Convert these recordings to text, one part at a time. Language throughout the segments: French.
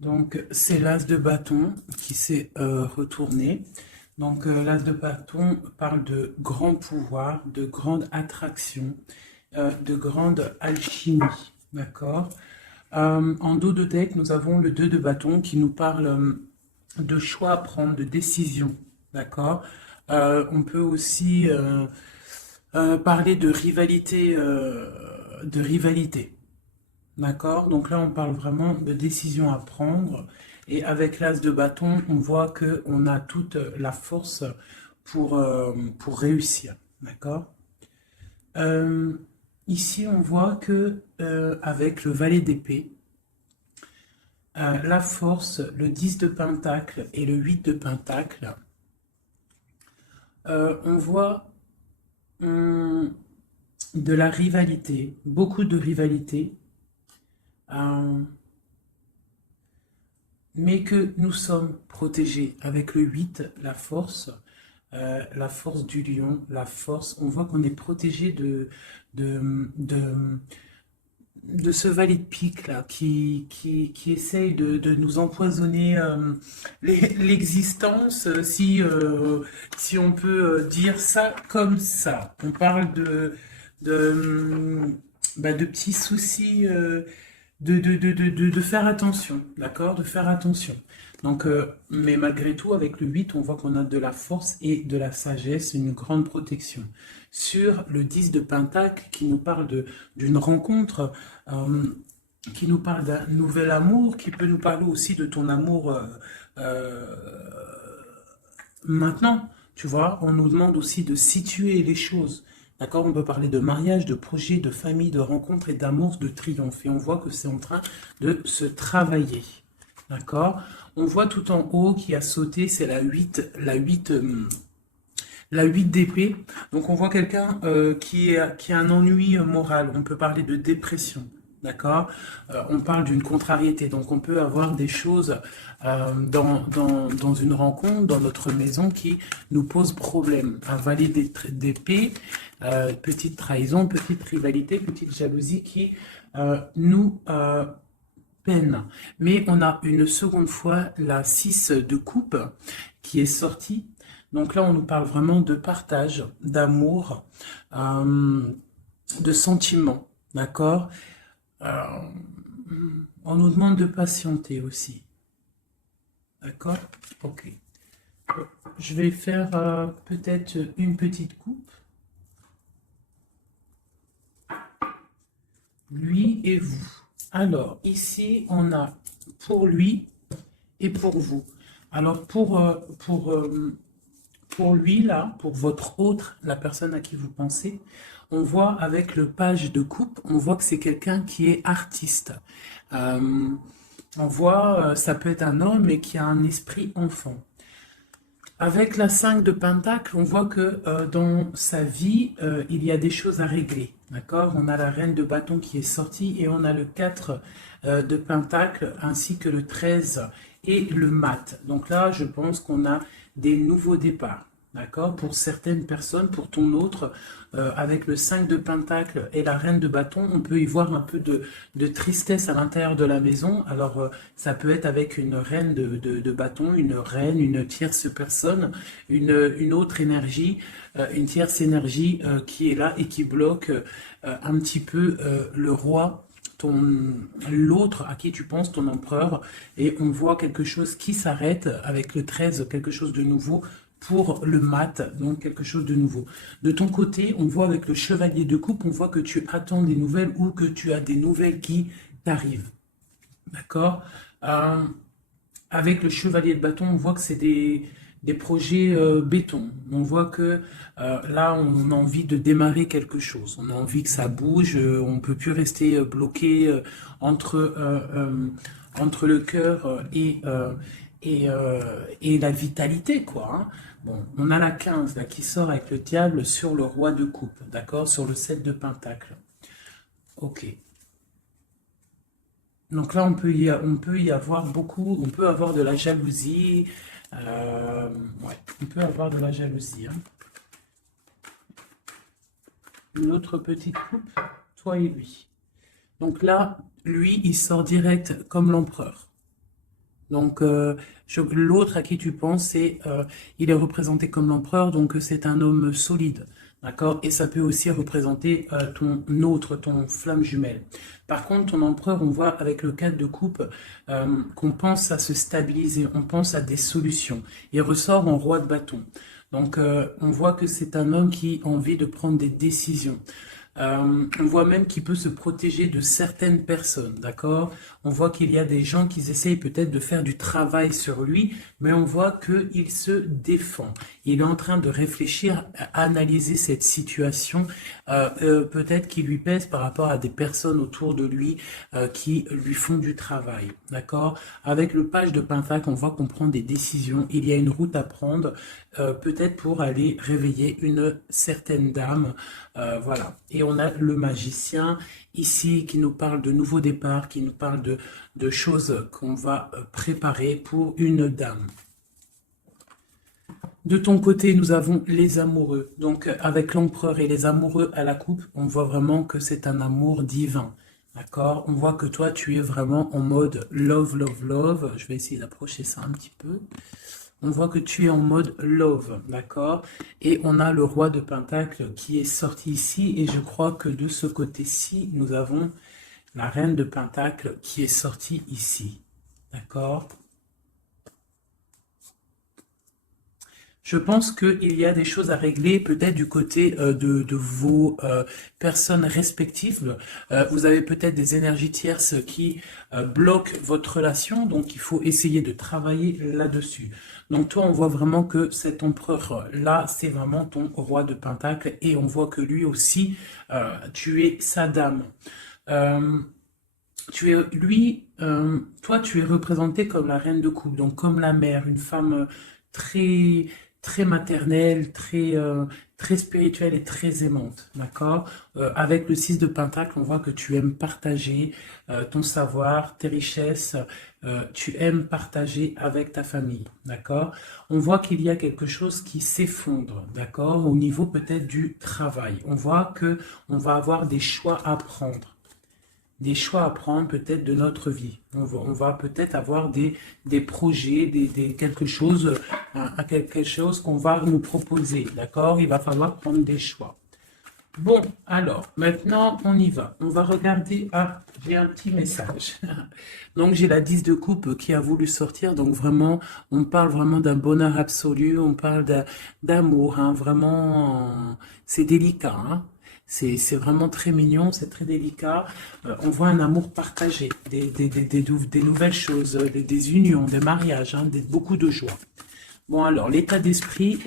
Donc, c'est l'as de bâton qui s'est retourné. Donc, l'as de bâton parle de grand pouvoir, de grande attraction, de grande alchimie. D'accord? En dos de deck, nous avons le 2 de bâton qui nous parle de choix à prendre, de décision. D'accord? On peut aussi parler de rivalité, de rivalité. D'accord? Donc là, on parle vraiment de décision à prendre. Et avec l'as de bâton, on voit qu'on a toute la force pour réussir. D'accord? Euh, Ici, on voit que avec le valet d'épée, la force, le 10 de pentacle et le 8 de pentacle, on voit de la rivalité, beaucoup de rivalité. euh, mais que nous sommes protégés avec le 8, la force du lion, la force, on voit qu'on est protégé de, de, de ce valet de pique là qui essaye de nous empoisonner l'existence, si on peut dire ça comme ça. On parle de petits soucis. De faire attention, d'accord? De faire attention. Donc, mais malgré tout, avec le 8 on voit qu'on a de la force et de la sagesse, une grande protection. Sur le 10 de Pentacle, qui nous parle d'une rencontre, euh, qui nous parle d'un nouvel amour, qui peut nous parler aussi de ton amour euh, maintenant. Tu vois, on nous demande aussi de situer les choses. D'accord? On peut parler de mariage, de projet, de famille, de rencontre et d'amour, de triomphe. Et on voit que c'est en train de se travailler. D'accord? On voit tout en haut qui a sauté, c'est la 8 d'épée. Donc on voit quelqu'un qui a un ennui moral. On peut parler de dépression. D'accord? On parle d'une contrariété. Donc on peut avoir des choses dans une rencontre, dans notre maison, qui nous posent problème. Un valet d'épée, petite trahison, petite rivalité, petite jalousie qui nous peine. Mais on a une seconde fois la 6 de coupe qui est sortie. Donc là, on nous parle vraiment de partage, d'amour, euh, de sentiments. D'accord? Euh, on nous demande de patienter aussi. D'accord? Ok. Je vais faire peut-être une petite coupe. Lui et vous. Alors, ici, on a pour lui et pour vous. Alors, pour lui, là, pour votre autre, la personne à qui vous pensez, on voit avec le page de coupe, on voit que c'est quelqu'un qui est artiste. Euh, on voit, ça peut être un homme, mais qui a un esprit enfant. Avec la 5 de Pentacle, on voit que dans sa vie, il y a des choses à régler. D'accord? On a la reine de bâton qui est sortie et on a le 4 de Pentacle ainsi que le 13 et le mat. Donc là, je pense qu'on a des nouveaux départs. D'accord? Pour certaines personnes, pour ton autre, avec le 5 de Pentacle et la reine de bâton, on peut y voir un peu de tristesse à l'intérieur de la maison. Alors, ça peut être avec une reine de bâton, une reine, une tierce personne, une autre énergie, une tierce énergie qui est là et qui bloque un petit peu le roi, l'autre à qui tu penses, ton empereur, et on voit quelque chose qui s'arrête avec le 13, quelque chose de nouveau pour le mat, donc quelque chose de nouveau. De ton côté, on voit avec le chevalier de coupe, on voit que tu attends des nouvelles ou que tu as des nouvelles qui t'arrivent. D'accord? Euh, Avec le chevalier de bâton, on voit que c'est des projets béton. On voit que là, on a envie de démarrer quelque chose. On a envie que ça bouge. On ne peut plus rester bloqué entre le cœur et la vitalité, quoi. Hein. Bon, on a la 15 là, qui sort avec le diable sur le roi de coupe, d'accord? Sur le 7 de pentacle. Ok. Donc là, on peut y avoir beaucoup, on peut avoir de la jalousie. Ouais, on peut avoir de la jalousie. Hein. Une autre petite coupe, toi et lui. Donc là, lui, il sort direct comme l'empereur. Donc, l'autre à qui tu penses, il est représenté comme l'empereur, donc c'est un homme solide, d'accord? Et ça peut aussi représenter ton flamme jumelle. Par contre, ton empereur, on voit avec le 4 de coupe qu'on pense à se stabiliser, on pense à des solutions. Il ressort en roi de bâton. Donc, on voit que c'est un homme qui a envie de prendre des décisions. On voit même qu'il peut se protéger de certaines personnes, d'accord? On voit qu'il y a des gens qui essayent peut-être de faire du travail sur lui, mais on voit qu'il se défend. Il est en train de réfléchir, à analyser cette situation, peut-être qui lui pèse par rapport à des personnes autour de lui qui lui font du travail, d'accord? Avec le page de Pentacle, on voit qu'on prend des décisions. Il y a une route à prendre, peut-être pour aller réveiller une certaine dame. Voilà. Et on a le magicien ici qui nous parle de nouveaux départs, qui nous parle de choses qu'on va préparer pour une dame. De ton côté, nous avons les amoureux. Donc, avec l'empereur et les amoureux à la coupe, on voit vraiment que c'est un amour divin. D'accord? On voit que toi, tu es vraiment en mode love, love, love. Je vais essayer d'approcher ça un petit peu. On voit que tu es en mode love, d'accord? Et on a le roi de Pentacle qui est sorti ici. Et je crois que de ce côté-ci, nous avons la reine de Pentacle qui est sortie ici. D'accord? Je pense qu'il y a des choses à régler peut-être du côté de vos personnes respectives. Vous avez peut-être des énergies tierces qui bloquent votre relation, donc il faut essayer de travailler là-dessus. Donc toi, on voit vraiment que cet empereur-là, c'est vraiment ton roi de Pentacle et on voit que lui aussi, tu es sa dame. Euh, toi, tu es représenté comme la reine de coupe, donc comme la mère, une femme très, très maternelle, très spirituelle et très aimante, d'accord? Avec le 6 de Pentacle, on voit que tu aimes partager ton savoir, tes richesses, tu aimes partager avec ta famille, d'accord? On voit qu'il y a quelque chose qui s'effondre, d'accord? Au niveau peut-être du travail. On voit que on va avoir des choix à prendre, des choix à prendre peut-être de notre vie. On va peut-être avoir des projets, quelque chose, quelque chose qu'on va nous proposer, d'accord? Il va falloir prendre des choix. Bon, alors, maintenant, on y va. On va regarder. Ah, j'ai un petit message. Donc, j'ai la 10 de coupe qui a voulu sortir. Donc, vraiment, on parle vraiment d'un bonheur absolu. On parle d'amour, hein, vraiment, c'est délicat, hein. C'est vraiment très mignon, c'est très délicat. On voit un amour partagé, des nouvelles choses, des unions, des mariages, hein, beaucoup de joie. Bon, alors, l'état d'esprit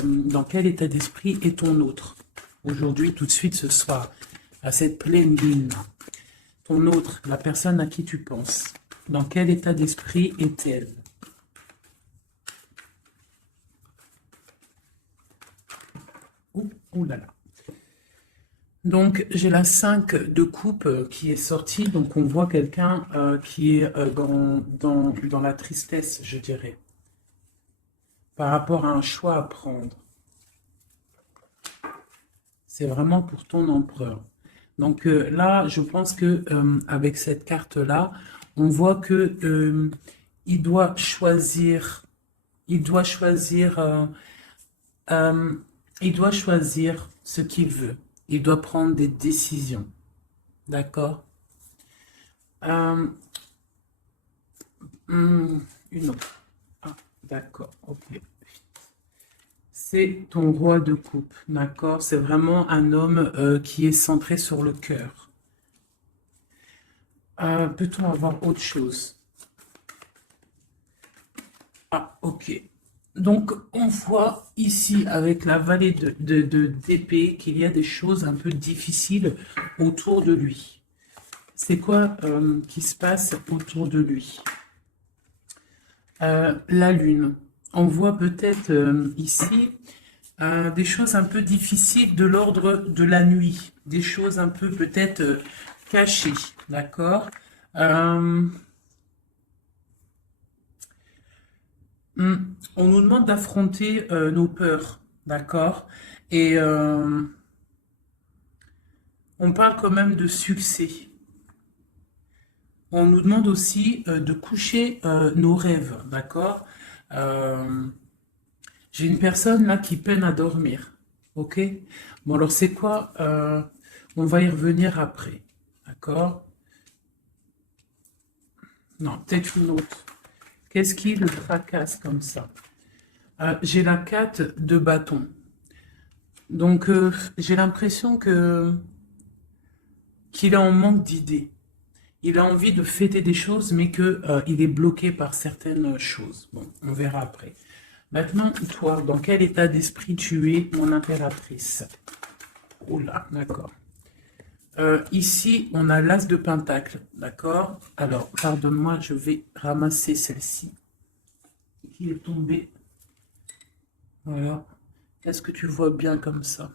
dans quel état d'esprit est ton autre? Aujourd'hui, tout de suite, ce soir, à cette pleine lune, ton autre, la personne à qui tu penses, dans quel état d'esprit est-elle? Ouh là là. Donc, j'ai la 5 de coupe qui est sortie. Donc, on voit quelqu'un qui est dans la tristesse, je dirais, par rapport à un choix à prendre. C'est vraiment pour ton empereur. Donc là, je pense que avec cette carte-là, on voit que il doit choisir, il doit choisir, euh, il doit choisir ce qu'il veut. Il doit prendre des décisions. D'accord? Euh, une autre. Ah, d'accord. Ok. C'est ton roi de coupe, d'accord? C'est vraiment un homme qui est centré sur le cœur. Peut-on avoir autre chose? Ah, ok. Donc, on voit ici, avec la vallée d'épée, qu'il y a des choses un peu difficiles autour de lui. C'est quoi qui se passe autour de lui? La lune. On voit peut-être ici des choses un peu difficiles de l'ordre de la nuit. Des choses un peu peut-être cachées, d'accord? On nous demande d'affronter nos peurs, d'accord? Et on parle quand même de succès. On nous demande aussi de coucher nos rêves, d'accord? Euh, j'ai une personne là qui peine à dormir, ok? Bon, alors c'est quoi? On va y revenir après, d'accord? Non, peut-être une autre. Qu'est-ce qui le tracasse comme ça? J'ai la 4 de bâton. Donc, j'ai l'impression que qu'il est en manque d'idées. Il a envie de fêter des choses, mais que il est bloqué par certaines choses. Bon, on verra après. Maintenant, toi, dans quel état d'esprit tu es, mon impératrice? Oula, d'accord. Ici, on a l'as de pentacle, d'accord? Alors, pardonne-moi, je vais ramasser celle-ci qui est tombée. Voilà. Est-ce que tu vois bien comme ça?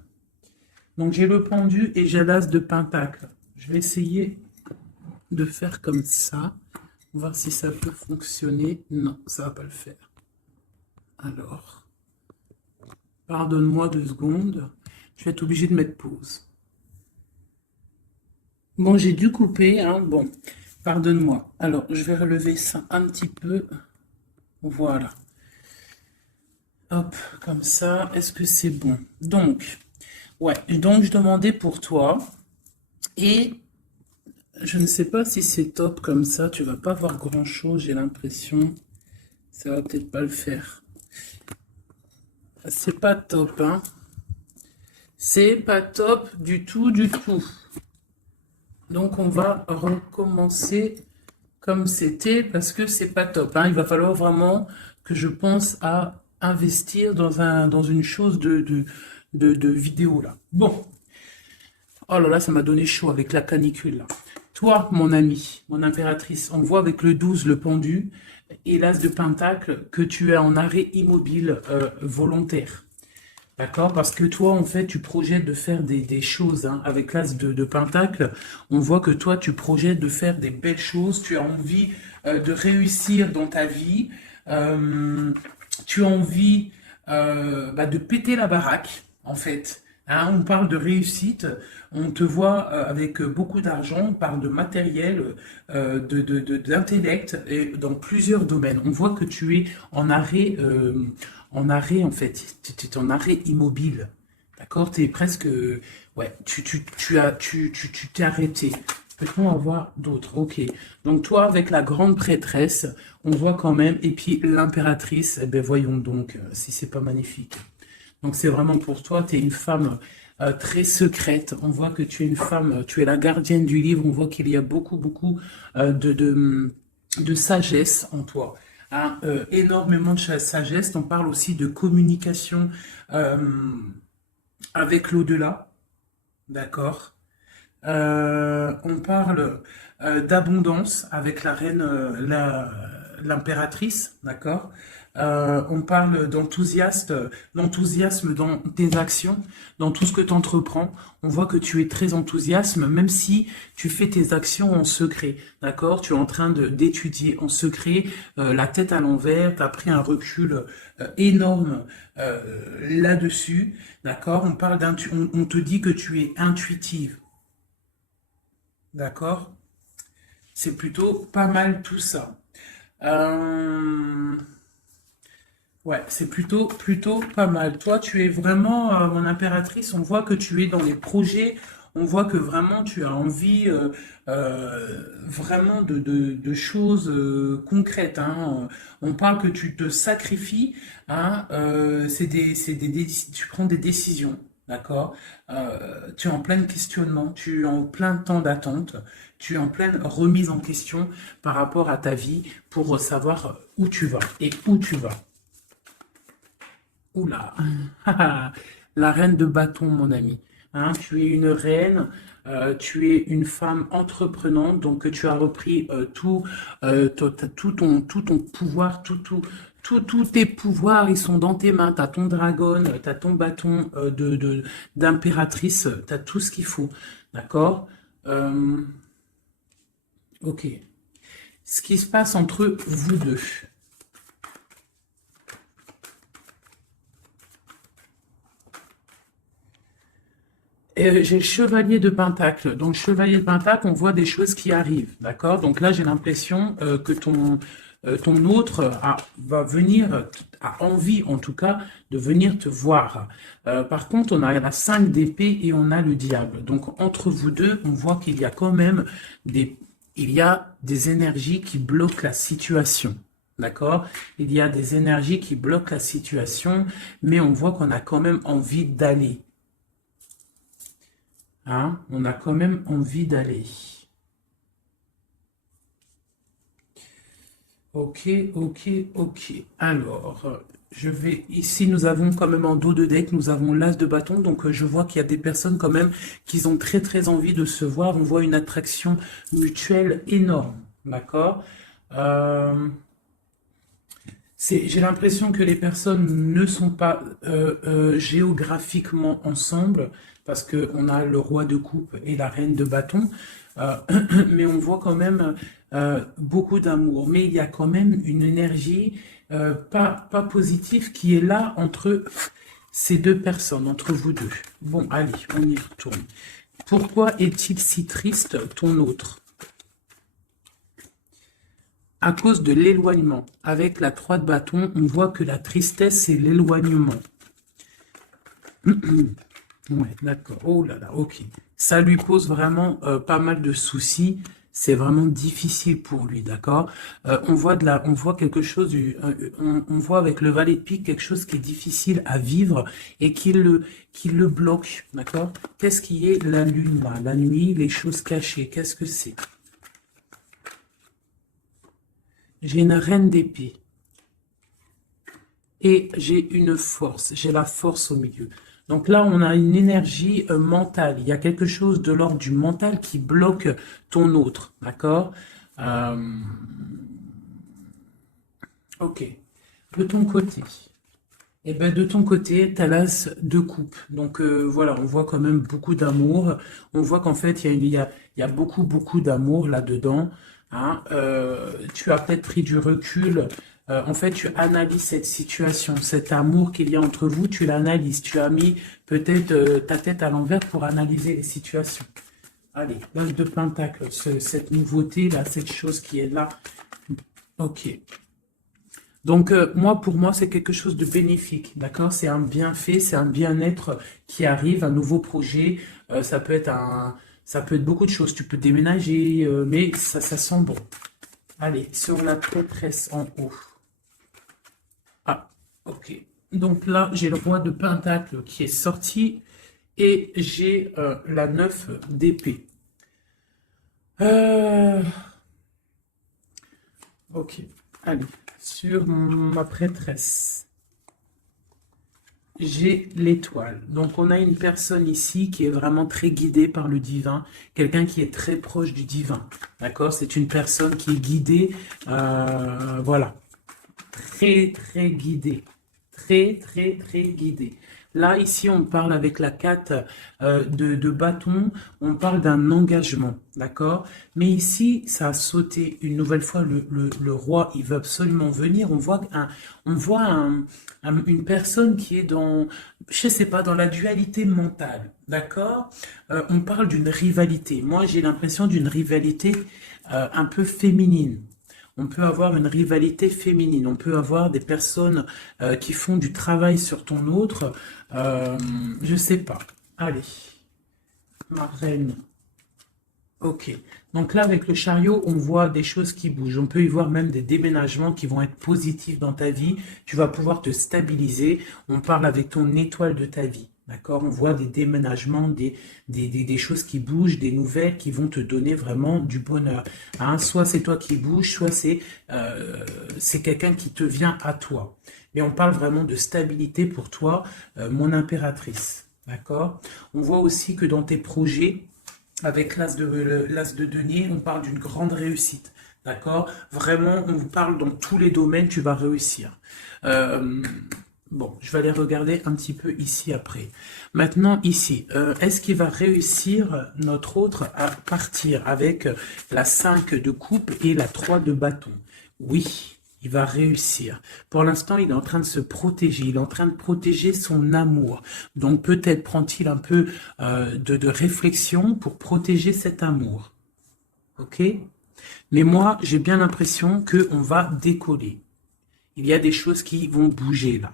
Donc, j'ai le pendu et j'ai l'as de pentacle. Je vais essayer de faire comme ça. Voir si ça peut fonctionner. Non, ça va pas le faire. Alors, pardonne-moi 2 secondes. Je vais être obligé de mettre pause. Bon, j'ai dû couper, hein. Bon, pardonne-moi. Alors, je vais relever ça un petit peu. Voilà. Hop, comme ça. Est-ce que c'est bon? Donc, ouais. Donc, je demandais pour toi. Et je ne sais pas si c'est top comme ça. Tu vas pas voir grand-chose, j'ai l'impression. Ça va peut-être pas le faire. C'est pas top, hein. C'est pas top du tout, du tout. Donc, on va recommencer comme c'était parce que c'est pas top, hein. Il va falloir vraiment que je pense à investir dans une chose de vidéo là. Bon, oh là là, ça m'a donné chaud avec la canicule là. Toi, mon ami, mon impératrice, on voit avec le 12, le pendu, et l'as de pentacle, que tu es en arrêt immobile volontaire. D'accord? Parce que toi, en fait, tu projettes de faire des choses, hein. Avec l'as de pentacle, on voit que toi, tu projettes de faire des belles choses. Tu as envie de réussir dans ta vie. Euh, tu as envie de péter la baraque, en fait. Hein, on parle de réussite, on te voit avec beaucoup d'argent, on parle de matériel, d'intellect, et dans plusieurs domaines. On voit que tu es en arrêt en fait, tu es en arrêt immobile. D'accord? Tu es presque, ouais, tu t'es arrêté. Peut-on avoir d'autres? Ok. Donc toi, avec la grande prêtresse, on voit quand même, et puis l'impératrice, eh ben voyons donc si c'est pas magnifique. Donc c'est vraiment pour toi, tu es une femme très secrète. On voit que tu es une femme, tu es la gardienne du livre. On voit qu'il y a beaucoup, beaucoup de sagesse en toi. Hein, énormément de sagesse. On parle aussi de communication euh, avec l'au-delà. D'accord? On parle d'abondance avec la reine, l'impératrice, d'accord? On parle d'enthousiasme dans tes actions, dans tout ce que tu entreprends. On voit que tu es très enthousiaste, même si tu fais tes actions en secret, d'accord? Tu es en train d'étudier en secret, la tête à l'envers, tu as pris un recul énorme là-dessus, d'accord? On te dit que tu es intuitive. D'accord? C'est plutôt pas mal tout ça. Euh, ouais, c'est plutôt pas mal. Toi, tu es vraiment mon impératrice. On voit que tu es dans les projets. On voit que vraiment tu as envie vraiment de choses concrètes, hein. On parle que tu te sacrifies, hein. Tu prends des décisions, d'accord? Tu es en plein questionnement, tu es en plein temps d'attente, tu es en pleine remise en question par rapport à ta vie pour savoir où tu vas et où tu vas. Oula, la reine de bâton, mon ami. Hein, tu es une reine, tu es une femme entreprenante, donc tu as repris tout ton pouvoir, tous tes pouvoirs, ils sont dans tes mains. Tu as ton dragon, tu as ton bâton d'impératrice, tu as tout ce qu'il faut. D'accord? Euh, ok. Ce qui se passe entre vous deux. j'ai le chevalier de Pentacle. Donc, chevalier de Pentacle, on voit des choses qui arrivent, d'accord? Donc là, j'ai l'impression que ton autre va venir, a envie en tout cas, de venir te voir. Par contre, on a la 5 d'épée et on a le diable. Donc, entre vous deux, on voit qu'il y a quand même des énergies qui bloquent la situation. D'accord? Il y a des énergies qui bloquent la situation, mais on voit qu'on a quand même envie d'aller. Hein? On a quand même envie d'aller. Ok, ok, ok. Alors, je vais... Ici, nous avons quand même en dos de deck, nous avons l'as de bâton. Donc, je vois qu'il y a des personnes quand même qui ont très, très envie de se voir. On voit une attraction mutuelle énorme. D'accord? J'ai l'impression que les personnes ne sont pas géographiquement ensemble parce qu'on a le roi de coupe et la reine de bâton, euh, mais on voit quand même beaucoup d'amour. Mais il y a quand même une énergie pas positive qui est là entre ces deux personnes, entre vous deux. Bon, allez, on y retourne. Pourquoi est-il si triste, ton autre? À cause de l'éloignement. Avec la 3 de bâton, on voit que la tristesse, c'est l'éloignement. Ouais, d'accord. Oh là là, ok. Ça lui pose vraiment pas mal de soucis. C'est vraiment difficile pour lui, d'accord? On voit quelque chose, on voit avec le valet de pique quelque chose qui est difficile à vivre et qui le bloque, d'accord? Qu'est-ce qui est la lune là? La nuit, les choses cachées, qu'est-ce que c'est? J'ai une reine d'épée. Et j'ai une force. J'ai la force au milieu. Donc là, on a une énergie mentale. Il y a quelque chose de l'ordre du mental qui bloque ton autre. D'accord? Ok. De ton côté. Eh ben, de ton côté, tu as l'as de coupe. Donc voilà, on voit quand même beaucoup d'amour. On voit qu'en fait, il y a beaucoup, beaucoup d'amour là-dedans. Hein. Tu as peut-être pris du recul. En fait, tu analyses cette situation, cet amour qu'il y a entre vous, tu l'analyses. Tu as mis peut-être ta tête à l'envers pour analyser les situations. Allez, l'as de pentacle, cette nouveauté-là, cette chose qui est là. Ok. Donc, moi, pour moi, c'est quelque chose de bénéfique, d'accord? C'est un bienfait, c'est un bien-être qui arrive, un nouveau projet. Ça peut être beaucoup de choses. Tu peux déménager, mais ça sent bon. Allez, sur la prêtresse en haut. Ah, ok. Donc là, j'ai le roi de pentacle qui est sorti et j'ai la 9 d'épée. Ok, allez. Sur ma prêtresse, j'ai l'étoile. Donc, on a une personne ici qui est vraiment très guidée par le divin, quelqu'un qui est très proche du divin. D'accord? C'est une personne qui est guidée, voilà, très, très guidée. Très, très, très guidée. Là, ici, on parle avec la 4 de bâton, on parle d'un engagement, d'accord? Mais ici, ça a sauté une nouvelle fois, le roi, il veut absolument venir. On voit une personne qui est dans, je sais pas, dans la dualité mentale, d'accord? On parle d'une rivalité. Moi, j'ai l'impression d'une rivalité un peu féminine. On peut avoir une rivalité féminine, on peut avoir des personnes qui font du travail sur ton autre, je sais pas. Allez, ma reine. Ok, donc là avec le chariot, on voit des choses qui bougent. On peut y voir même des déménagements qui vont être positifs dans ta vie. Tu vas pouvoir te stabiliser. On parle avec ton étoile de ta vie. D'accord? On voit des déménagements, des choses qui bougent, des nouvelles qui vont te donner vraiment du bonheur. Hein? Soit c'est toi qui bouges, soit c'est quelqu'un qui te vient à toi. Mais on parle vraiment de stabilité pour toi, mon impératrice. D'accord? On voit aussi que dans tes projets, avec l'as de denier, on parle d'une grande réussite. D'accord? Vraiment, on vous parle dans tous les domaines, tu vas réussir. Bon, je vais aller regarder un petit peu ici après. Maintenant, ici, est-ce qu'il va réussir, notre autre, à partir avec la 5 de coupe et la 3 de bâton? Oui, Il va réussir. Pour l'instant, il est en train de se protéger. Il est en train de protéger son amour. Donc peut-être prend-il un peu de réflexion pour protéger cet amour. Ok? Mais moi, j'ai bien l'impression qu'on va décoller. Il y a des choses qui vont bouger là.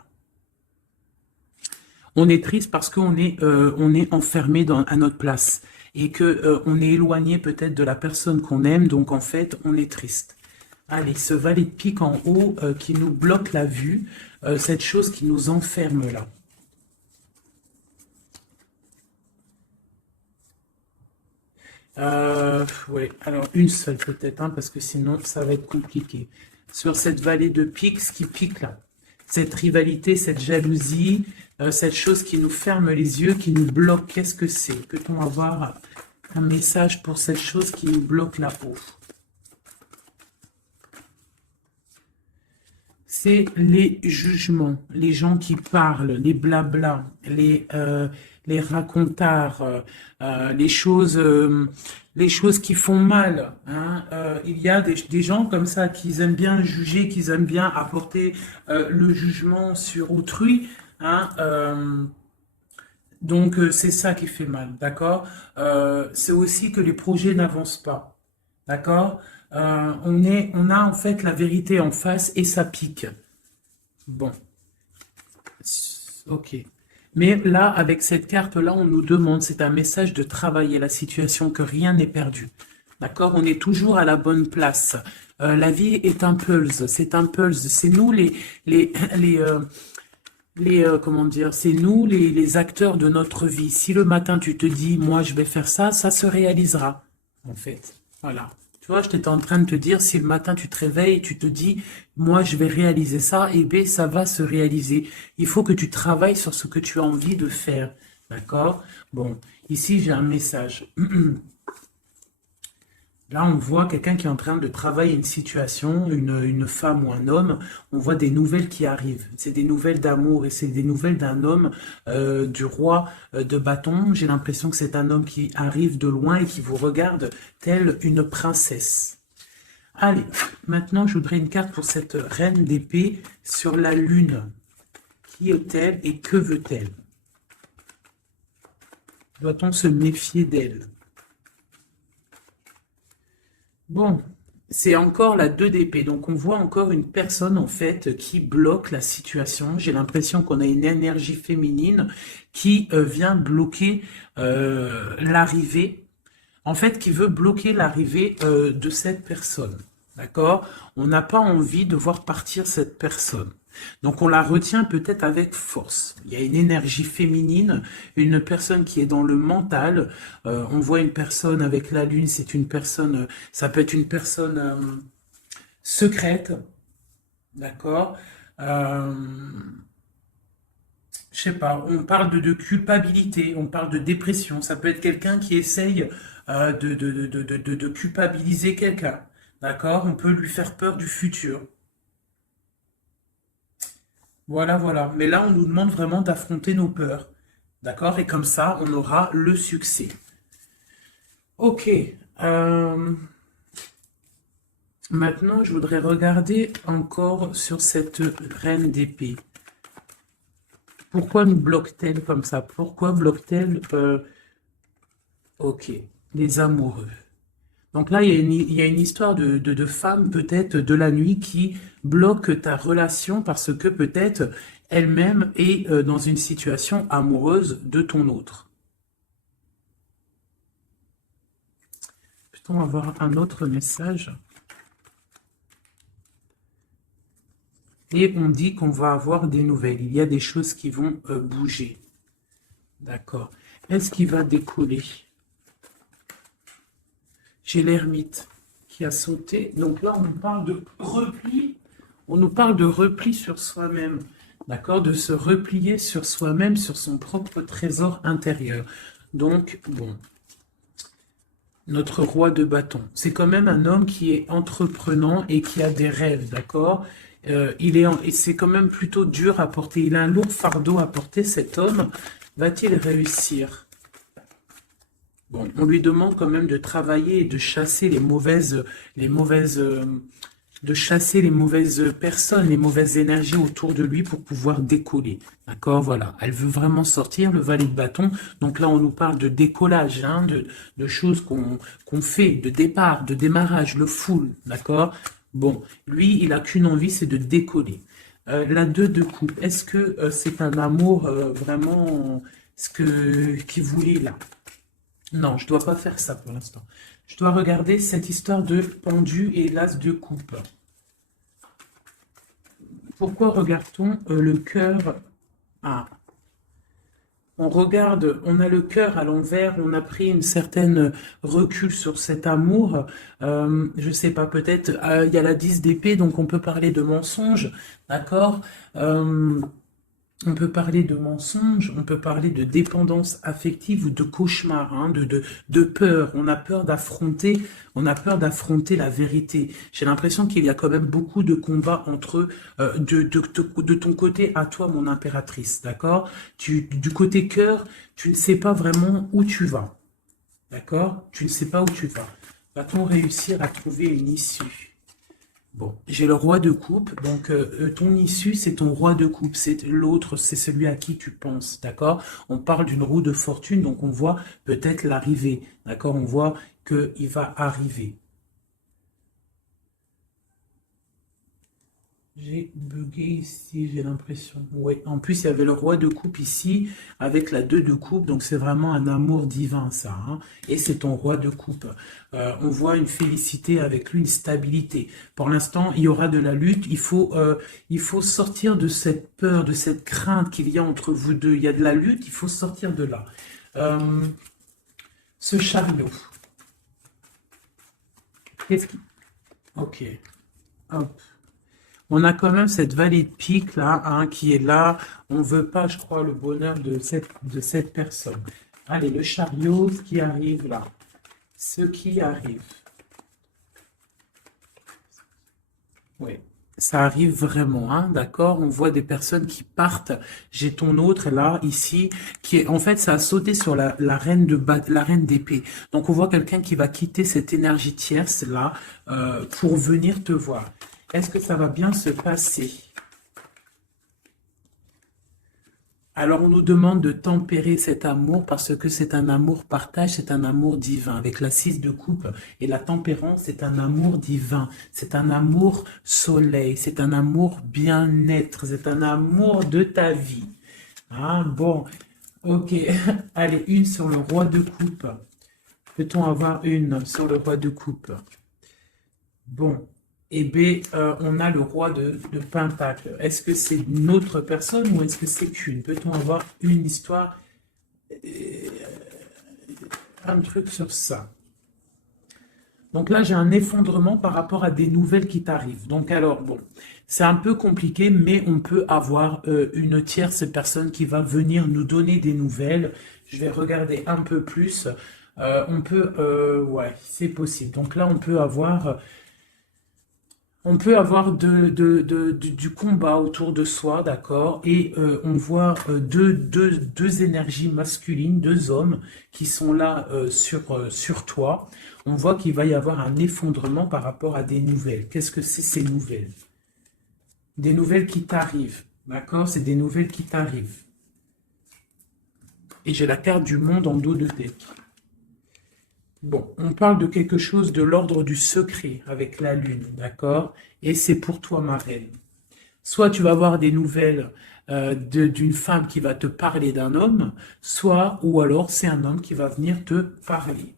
On est triste parce qu'on est, on est enfermé à notre place et que on est éloigné peut-être de la personne qu'on aime. Donc en fait, on est triste. Allez, ce valet de pique en haut qui nous bloque la vue, cette chose qui nous enferme là. Ouais, alors une seule peut-être, hein, parce que sinon ça va être compliqué. Sur cette vallée de pique, ce qui pique là, cette rivalité, cette jalousie, cette chose qui nous ferme les yeux, qui nous bloque, qu'est-ce que c'est? Peut-on avoir un message pour cette chose qui nous bloque la peau? C'est les jugements, les gens qui parlent, les blablas, les racontards, les choses qui font mal. Hein. Il y a des gens comme ça qui aiment bien juger, qui aiment bien apporter le jugement sur autrui. Hein. Donc c'est ça qui fait mal, d'accord? C'est aussi que les projets n'avancent pas, d'accord? On a en fait la vérité en face et ça pique. Bon, ok. Mais là, avec cette carte-là, on nous demande, c'est un message de travailler la situation, que rien n'est perdu. D'accord? On est toujours à la bonne place. La vie est un pulse, c'est un pulse. C'est nous comment dire, c'est nous les acteurs de notre vie. Si le matin tu te dis, moi je vais faire ça, ça se réalisera, en fait. Voilà. Tu vois, j'étais en train de te dire, si le matin tu te réveilles et tu te dis, moi je vais réaliser ça, et bien ça va se réaliser. Il faut que tu travailles sur ce que tu as envie de faire. D'accord? Bon, ici j'ai un message. Là, on voit quelqu'un qui est en train de travailler une situation, une femme ou un homme. On voit des nouvelles qui arrivent. C'est des nouvelles d'amour et c'est des nouvelles d'un homme, du roi de bâton. J'ai l'impression que c'est un homme qui arrive de loin et qui vous regarde telle une princesse. Allez, maintenant, je voudrais une carte pour cette reine d'épée sur la lune. Qui est-elle et que veut-elle? Doit-on se méfier d'elle? Bon, c'est encore la 2 d'épée. Donc, on voit encore une personne, en fait, qui bloque la situation. J'ai l'impression qu'on a une énergie féminine qui vient bloquer l'arrivée. En fait, qui veut bloquer l'arrivée de cette personne. D'accord? On n'a pas envie de voir partir cette personne. Donc on la retient peut-être avec force. Il y a une énergie féminine, une personne qui est dans le mental. On voit une personne avec la lune, c'est une personne, ça peut être une personne secrète, d'accord. Je sais pas, on parle de culpabilité, on parle de dépression. Ça peut être quelqu'un qui essaye de culpabiliser quelqu'un, d'accord. On peut lui faire peur du futur. Voilà, voilà. Mais là, on nous demande vraiment d'affronter nos peurs. D'accord? Et comme ça, on aura le succès. Ok. Maintenant, je voudrais regarder encore sur cette reine d'épée. Pourquoi nous bloque-t-elle comme ça? Pourquoi bloque-t-elle ok, les amoureux. Donc là, il y a une histoire de femme peut-être de la nuit qui bloque ta relation parce que peut-être elle-même est dans une situation amoureuse de ton autre. Peut-on avoir un autre message? Et on dit qu'on va avoir des nouvelles. Il y a des choses qui vont bouger. D'accord. Est-ce qu'il va décoller? J'ai l'ermite qui a sauté. Donc là, on nous parle de repli. On nous parle de repli sur soi-même. D'accord? De se replier sur soi-même, sur son propre trésor intérieur. Donc, bon. Notre roi de bâton. C'est quand même un homme qui est entreprenant et qui a des rêves, d'accord? Et c'est quand même plutôt dur à porter. Il a un lourd fardeau à porter, cet homme. Va-t-il réussir? Bon, on lui demande quand même de travailler et de chasser les mauvaises de chasser les mauvaises personnes, les mauvaises énergies autour de lui pour pouvoir décoller. D'accord, voilà. Elle veut vraiment sortir, le valet de bâton. Donc là, on nous parle de décollage, hein, de choses qu'on fait, de départ, de démarrage, le full. D'accord. Bon, lui, il a qu'une envie, c'est de décoller. La 2 de coupe, est-ce que c'est un amour vraiment qu'il voulait là? Non, je dois pas faire ça pour l'instant. Je dois regarder cette histoire de pendu et l'as de coupe. Pourquoi regarde-t-on le cœur? Ah, on regarde, on a le cœur à l'envers, on a pris une certaine recul sur cet amour. Je sais pas, peut-être, il y a la 10 d'épée, donc on peut parler de mensonge, d'accord? On peut parler de mensonge, on peut parler de dépendance affective ou de cauchemar, hein, de peur. On a peur d'affronter la vérité. J'ai l'impression qu'il y a quand même beaucoup de combats entre de ton côté à toi, mon impératrice, d'accord? Du côté cœur, tu ne sais pas vraiment où tu vas, d'accord? Tu ne sais pas où tu vas. Va-t-on réussir à trouver une issue? Bon, j'ai le roi de coupe, donc ton issue, c'est ton roi de coupe, c'est l'autre, c'est celui à qui tu penses, d'accord? On parle d'une roue de fortune, donc on voit peut-être l'arrivée, d'accord? On voit qu'il va arriver. J'ai bugué ici, j'ai l'impression. Oui, en plus, il y avait le roi de coupe ici, avec la 2 de coupe, donc c'est vraiment un amour divin, ça, hein. Et c'est ton roi de coupe. On voit une félicité avec lui, une stabilité. Pour l'instant, il y aura de la lutte. Il faut sortir de cette peur, de cette crainte qu'il y a entre vous deux. Il y a de la lutte, il faut sortir de là. Ce chariot. Qu'est-ce qui... Ok. Hop. On a quand même cette vallée de pique là, hein, qui est là. On veut pas, je crois, le bonheur de cette personne. Allez, le chariot, ce qui arrive là. Ce qui arrive. Oui, ça arrive vraiment, hein, d'accord? On voit des personnes qui partent. J'ai ton autre là, ici, qui est, en fait, ça a sauté sur la reine la reine d'épée. Donc, on voit quelqu'un qui va quitter cette énergie tierce là pour venir te voir. Est-ce que ça va bien se passer? Alors, on nous demande de tempérer cet amour parce que c'est un amour partage, c'est un amour divin. Avec la 6 de coupe et la tempérance, c'est un amour divin. C'est un amour soleil, c'est un amour bien-être, c'est un amour de ta vie. Ah, bon, ok. Allez, une sur le roi de coupe. Peut-on avoir une sur le roi de coupe? Bon. Et B, on a le roi de Pentacle. Est-ce que c'est une autre personne ou est-ce que c'est qu'une? Peut-on avoir une histoire, un truc sur ça? Donc là, j'ai un effondrement par rapport à des nouvelles qui t'arrivent. Donc alors, bon, c'est un peu compliqué, mais on peut avoir une tierce personne qui va venir nous donner des nouvelles. Je vais regarder un peu plus. Ouais, c'est possible. Donc là, on peut avoir du combat autour de soi, d'accord? Et on voit deux énergies masculines, deux hommes qui sont là sur toi. On voit qu'il va y avoir un effondrement par rapport à des nouvelles. Qu'est-ce que c'est ces nouvelles? Des nouvelles qui t'arrivent, d'accord? C'est des nouvelles qui t'arrivent. Et j'ai la carte du monde en dos de tête. Bon, on parle de quelque chose de l'ordre du secret avec la lune, d'accord? Et c'est pour toi, ma reine. Soit tu vas avoir des nouvelles d'une femme qui va te parler d'un homme, soit, ou alors c'est un homme qui va venir te parler.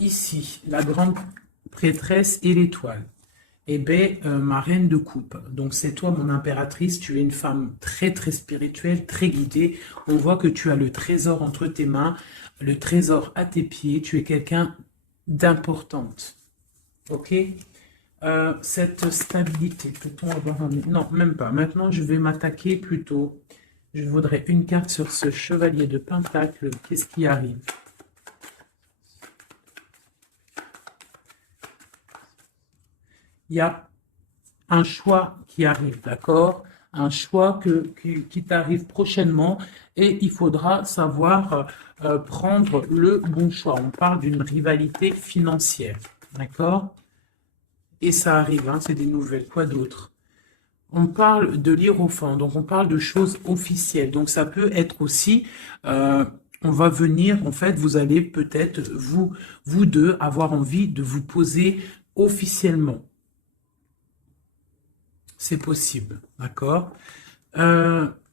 Ici, la grande prêtresse et l'étoile. Eh bien, ma reine de coupe. Donc, c'est toi, mon impératrice. Tu es une femme très, très spirituelle, très guidée. On voit que tu as le trésor entre tes mains, le trésor à tes pieds. Tu es quelqu'un d'importante. OK? Cette stabilité, peut-on avoir un... Non, même pas. Maintenant, je vais m'attaquer plutôt. Je voudrais une carte sur ce chevalier de Pentacle. Qu'est-ce qui arrive? Il y a un choix qui arrive, d'accord? Un choix qui t'arrive prochainement et il faudra savoir prendre le bon choix. On parle d'une rivalité financière, d'accord? Et ça arrive, hein, c'est des nouvelles. Quoi d'autre? On parle de l'hiérophant, donc on parle de choses officielles. Donc ça peut être aussi, euh, on va venir, en fait, vous allez peut-être, vous deux, avoir envie de vous poser officiellement. C'est possible, d'accord?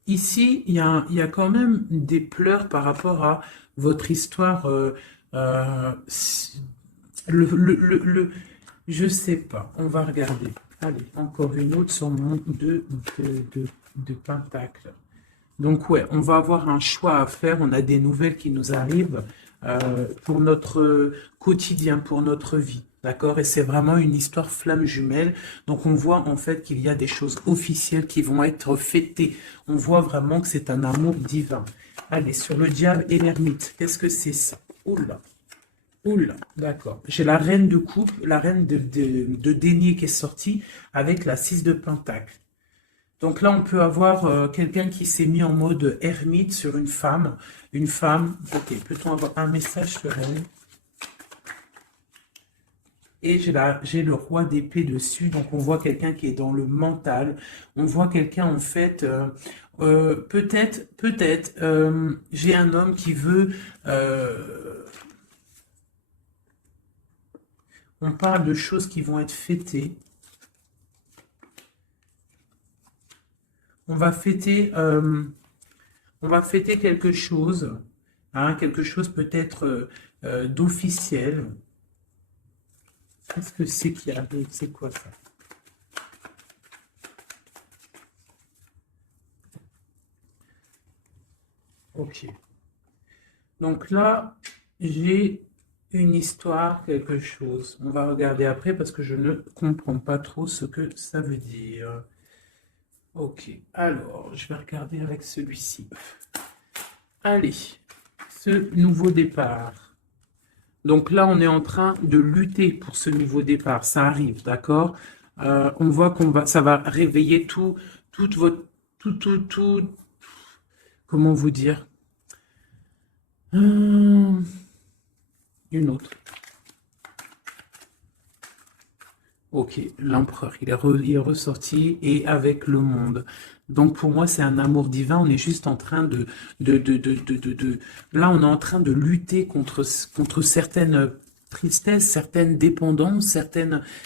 Ici, il y a quand même des pleurs par rapport à votre histoire. Je sais pas, on va regarder. Allez, encore une autre sur mon de pentacle. Donc ouais, on va avoir un choix à faire. On a des nouvelles qui nous arrivent pour notre quotidien, pour notre vie. D'accord? Et c'est vraiment une histoire flamme jumelle. Donc on voit en fait qu'il y a des choses officielles qui vont être fêtées. On voit vraiment que c'est un amour divin. Allez, sur le diable et l'ermite, qu'est-ce que c'est ça? Oula, oula, d'accord. J'ai la reine de coupe, la reine de denier qui est sortie avec la 6 de pentacle. Donc là, on peut avoir quelqu'un qui s'est mis en mode ermite sur une femme. Une femme, ok, peut-on avoir un message sur elle? Et j'ai le roi d'épée dessus, donc on voit quelqu'un qui est dans le mental. On voit quelqu'un, en fait, j'ai un homme qui veut... on parle de choses qui vont être fêtées. On va fêter quelque chose, hein, quelque chose peut-être d'officiel. Qu'est-ce que c'est qui arrive? C'est quoi ça? Ok. Donc là, j'ai une histoire, quelque chose. On va regarder après parce que je ne comprends pas trop ce que ça veut dire. Ok, alors, je vais regarder avec celui-ci. Allez, ce nouveau départ. Donc là, on est en train de lutter pour ce nouveau départ. Ça arrive, d'accord? On voit ça va réveiller toute votre, tout, comment vous dire? Une autre. Ok, l'empereur, il est ressorti et avec le monde. Donc pour moi, c'est un amour divin. On est juste en train là, on est en train de lutter contre certaines tristesses, certaines dépendances,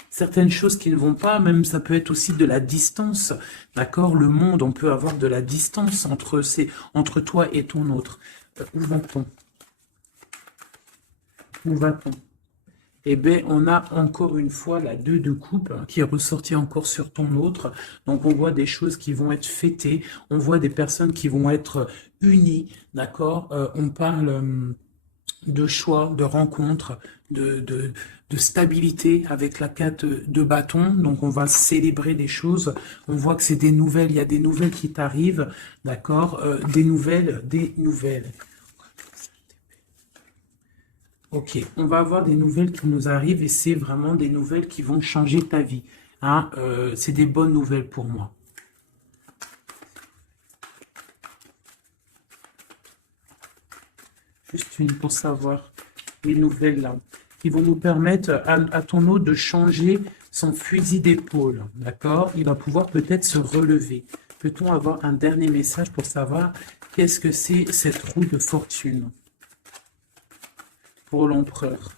certaines choses qui ne vont pas. Même ça peut être aussi de la distance. D'accord? Le monde, on peut avoir de la distance entre toi et ton autre. Où va-t-on? Où va-t-on? Eh bien, on a encore une fois la 2 de coupe qui est ressortie encore sur ton autre. Donc, on voit des choses qui vont être fêtées. On voit des personnes qui vont être unies. D'accord? On parle de choix, de rencontres, de stabilité avec la 4 de bâton. Donc, on va célébrer des choses. On voit que c'est des nouvelles. Il y a des nouvelles qui t'arrivent. D'accord? Des nouvelles, des nouvelles. Ok, on va avoir des nouvelles qui nous arrivent et c'est vraiment des nouvelles qui vont changer ta vie. Hein, c'est des bonnes nouvelles pour moi. Juste une pour savoir les nouvelles là, qui vont nous permettre à ton hôte de changer son fusil d'épaule. D'accord? Il va pouvoir peut-être se relever. Peut-on avoir un dernier message pour savoir qu'est-ce que c'est cette roue de fortune pour l'empereur?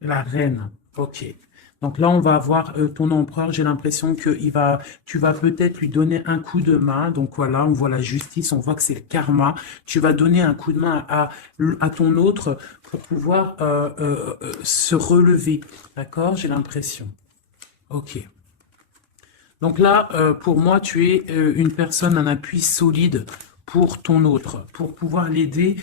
La reine, ok. Donc là, on va avoir ton empereur. J'ai l'impression que tu vas peut-être lui donner un coup de main. Donc voilà, on voit la justice, on voit que c'est le karma. Tu vas donner un coup de main à ton autre pour pouvoir se relever. D'accord? J'ai l'impression. Ok. Donc là, pour moi, tu es une personne, un appui solide pour ton autre, pour pouvoir l'aider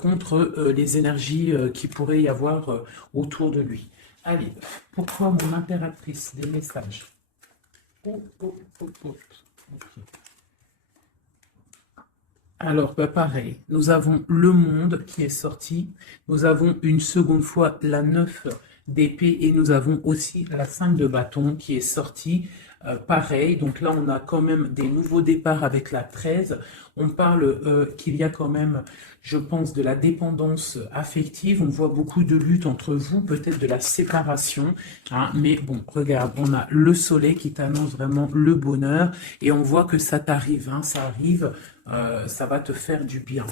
contre les énergies qui pourrait y avoir autour de lui. Allez, pourquoi mon impératrice? Des messages. Oh, oh, oh, oh. Ok. Alors, bah, pareil, nous avons le monde qui est sorti. Nous avons une seconde fois la 9 d'épée et nous avons aussi la 5 de bâton qui est sortie. Pareil, donc là on a quand même des nouveaux départs avec la 13. On parle qu'il y a quand même, je pense, de la dépendance affective. On voit beaucoup de lutte entre vous, peut-être de la séparation. Hein, mais bon, regarde, on a le soleil qui t'annonce vraiment le bonheur. Et on voit que ça t'arrive, hein, ça arrive, ça va te faire du bien.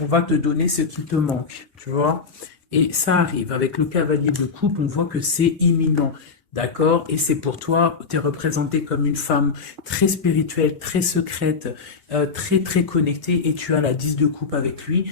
On va te donner ce qui te manque, tu vois. Et ça arrive. Avec le cavalier de coupe, on voit que c'est imminent. D'accord? Et c'est pour toi, tu es représentée comme une femme très spirituelle, très secrète, très très connectée et tu as la 10 de coupe avec lui.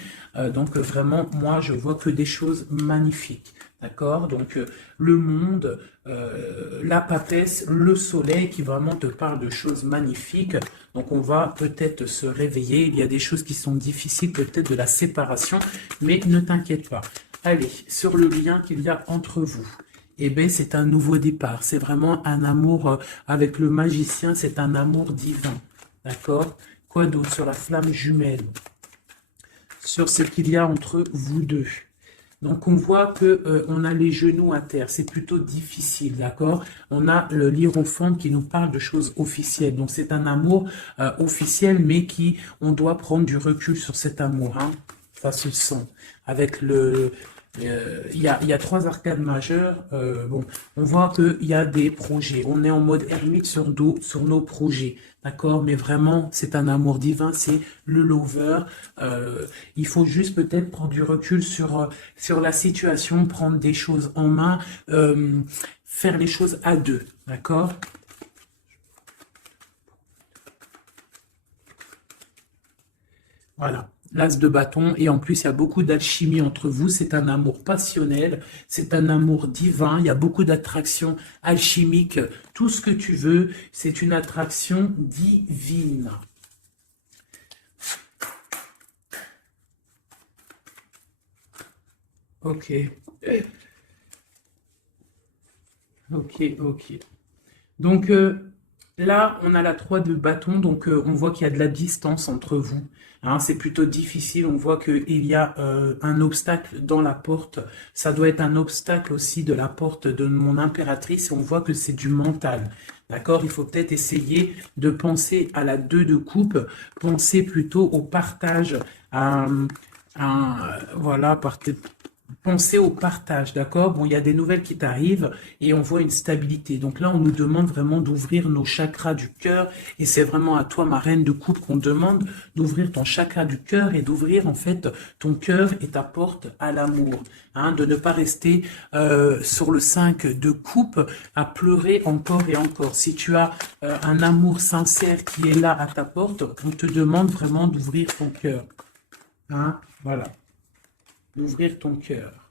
Donc vraiment, moi, je vois que des choses magnifiques. D'accord? Donc le monde, la papesse, le soleil qui vraiment te parle de choses magnifiques. Donc on va peut-être se réveiller. Il y a des choses qui sont difficiles, peut-être de la séparation, mais ne t'inquiète pas. Allez, sur le lien qu'il y a entre vous. Eh bien, c'est un nouveau départ. C'est vraiment un amour avec le magicien, c'est un amour divin. D'accord? Quoi d'autre sur la flamme jumelle? Sur ce qu'il y a entre vous deux. Donc, on voit que on a les genoux à terre. C'est plutôt difficile, d'accord? On a le l'hiérophante qui nous parle de choses officielles. Donc, c'est un amour officiel, mais on doit prendre du recul sur cet amour. Hein. Ça se sent. Avec il y a 3 arcades majeures. Bon, on voit qu'il y a des projets. On est en mode ermite sur nos projets. D'accord? Mais vraiment, c'est un amour divin, c'est le lover. Il faut juste peut-être prendre du recul sur la situation, prendre des choses en main, faire les choses à deux. D'accord? Voilà. L'as de bâton, et en plus, il y a beaucoup d'alchimie entre vous. C'est un amour passionnel, c'est un amour divin. Il y a beaucoup d'attraction alchimique. Tout ce que tu veux, c'est une attraction divine. Ok. Ok, ok. Donc là, on a la 3 de bâton, donc on voit qu'il y a de la distance entre vous. Hein, c'est plutôt difficile, on voit qu'il y a un obstacle dans la porte. Ça doit être un obstacle aussi de la porte de mon impératrice, et on voit que c'est du mental. D'accord? Il faut peut-être essayer de penser à la 2 de coupe, penser plutôt au partage, voilà, pensez au partage, d'accord? Bon, il y a des nouvelles qui t'arrivent et on voit une stabilité. Donc là, on nous demande vraiment d'ouvrir nos chakras du cœur et c'est vraiment à toi, ma reine de coupe, qu'on demande d'ouvrir ton chakra du cœur et d'ouvrir en fait ton cœur et ta porte à l'amour. Hein, de ne pas rester sur le 5 de coupe à pleurer encore et encore. Si tu as un amour sincère qui est là à ta porte, on te demande vraiment d'ouvrir ton cœur. Hein, voilà. D'ouvrir ton cœur.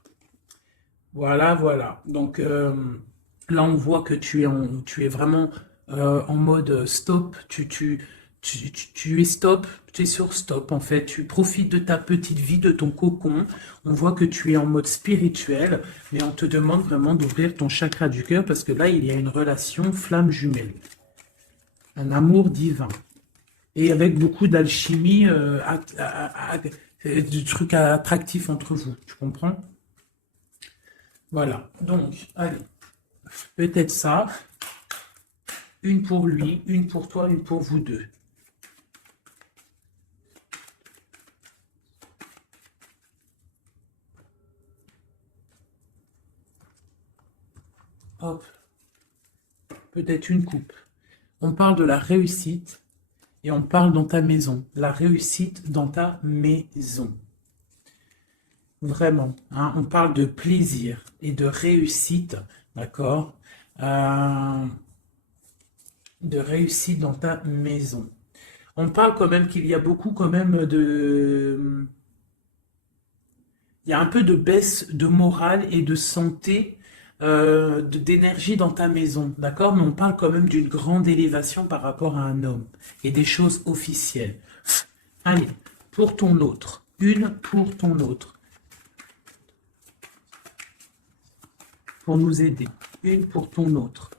Voilà, voilà. Donc là, on voit que tu es vraiment en mode stop. Tu es stop. Tu es sur stop, en fait. Tu profites de ta petite vie, de ton cocon. On voit que tu es en mode spirituel, mais on te demande vraiment d'ouvrir ton chakra du cœur parce que là, il y a une relation flamme jumelle. Un amour divin. Et avec beaucoup d'alchimie, du truc attractif entre vous. Tu comprends? Voilà. Donc, allez. Peut-être ça. Une pour lui, une pour toi, une pour vous deux. Hop. Peut-être une coupe. On parle de la réussite et on parle dans ta maison. La réussite dans ta maison. Vraiment. Hein, on parle de plaisir et de réussite. D'accord? De réussite dans ta maison. On parle quand même qu'il y a beaucoup quand même de... Il y a un peu de baisse de morale et de santé, d'énergie dans ta maison, d'accord? Mais on parle quand même d'une grande élévation par rapport à un homme et des choses officielles. Allez, pour ton autre. Une pour ton autre. Pour nous aider. Une pour ton autre.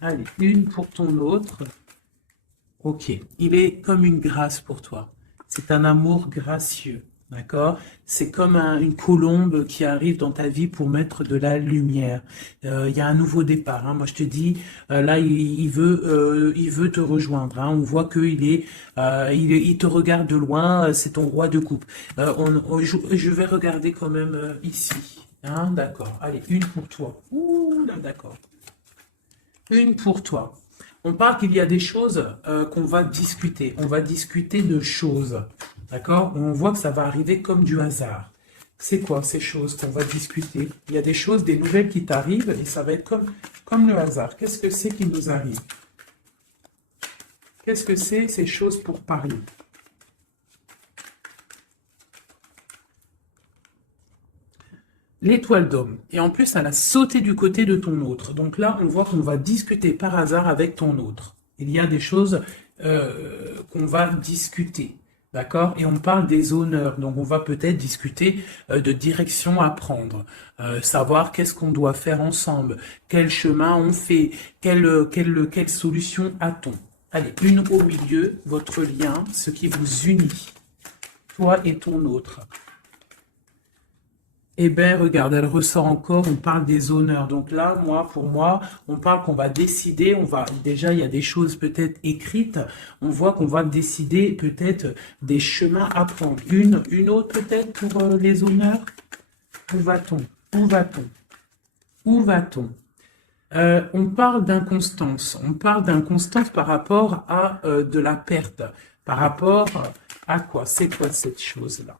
Allez, une pour ton autre. Ok, il est comme une grâce pour toi. C'est un amour gracieux. D'accord? C'est comme une colombe qui arrive dans ta vie pour mettre de la lumière. Il y a un nouveau départ. Hein. Moi, je te dis, là, il veut te rejoindre. Hein. On voit qu'il est, il te regarde de loin. C'est ton roi de coupe. Je vais regarder quand même ici. Hein, d'accord. Allez, une pour toi. Ouh, là, d'accord. Une pour toi. On parle qu'il y a des choses qu'on va discuter. On va discuter de choses. D'accord? On voit que ça va arriver comme du hasard. C'est quoi ces choses qu'on va discuter? Il y a des choses, des nouvelles qui t'arrivent et ça va être comme le hasard. Qu'est-ce que c'est qui nous arrive? Qu'est-ce que c'est ces choses pour parler? L'étoile d'homme. Et en plus, elle a sauté du côté de ton autre. Donc là, on voit qu'on va discuter par hasard avec ton autre. Il y a des choses qu'on va discuter. D'accord? Et on parle des honneurs. Donc on va peut-être discuter de direction à prendre. Savoir qu'est-ce qu'on doit faire ensemble. Quel chemin on fait. Quelle solution a-t-on? Allez, une au milieu, votre lien, ce qui vous unit. Toi et ton autre. Eh bien, regarde, elle ressort encore, on parle des honneurs. Donc là, pour moi, on parle qu'on va décider, déjà, il y a des choses peut-être écrites, on voit qu'on va décider peut-être des chemins à prendre. Une autre peut-être pour les honneurs? Où va-t-on? Où va-t-on? Où va-t-on? On parle d'inconstance. On parle d'inconstance par rapport à de la perte. Par rapport à quoi? C'est quoi cette chose-là?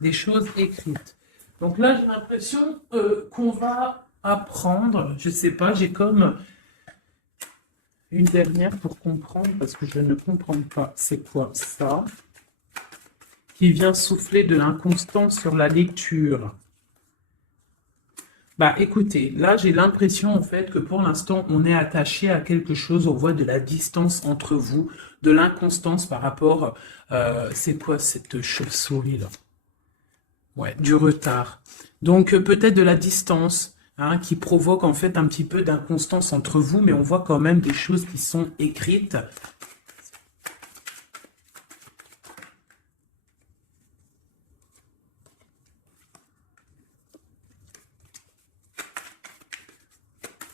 Des choses écrites. Donc là, j'ai l'impression qu'on va apprendre, je sais pas, j'ai comme une dernière pour comprendre, parce que je ne comprends pas c'est quoi ça, qui vient souffler de l'inconstance sur la lecture. Bah écoutez, là j'ai l'impression en fait que pour l'instant on est attaché à quelque chose, on voit de la distance entre vous, de l'inconstance par rapport, c'est quoi cette chauve-souris là? Ouais, du retard. Donc peut-être de la distance, hein, qui provoque en fait un petit peu d'inconstance entre vous, mais on voit quand même des choses qui sont écrites.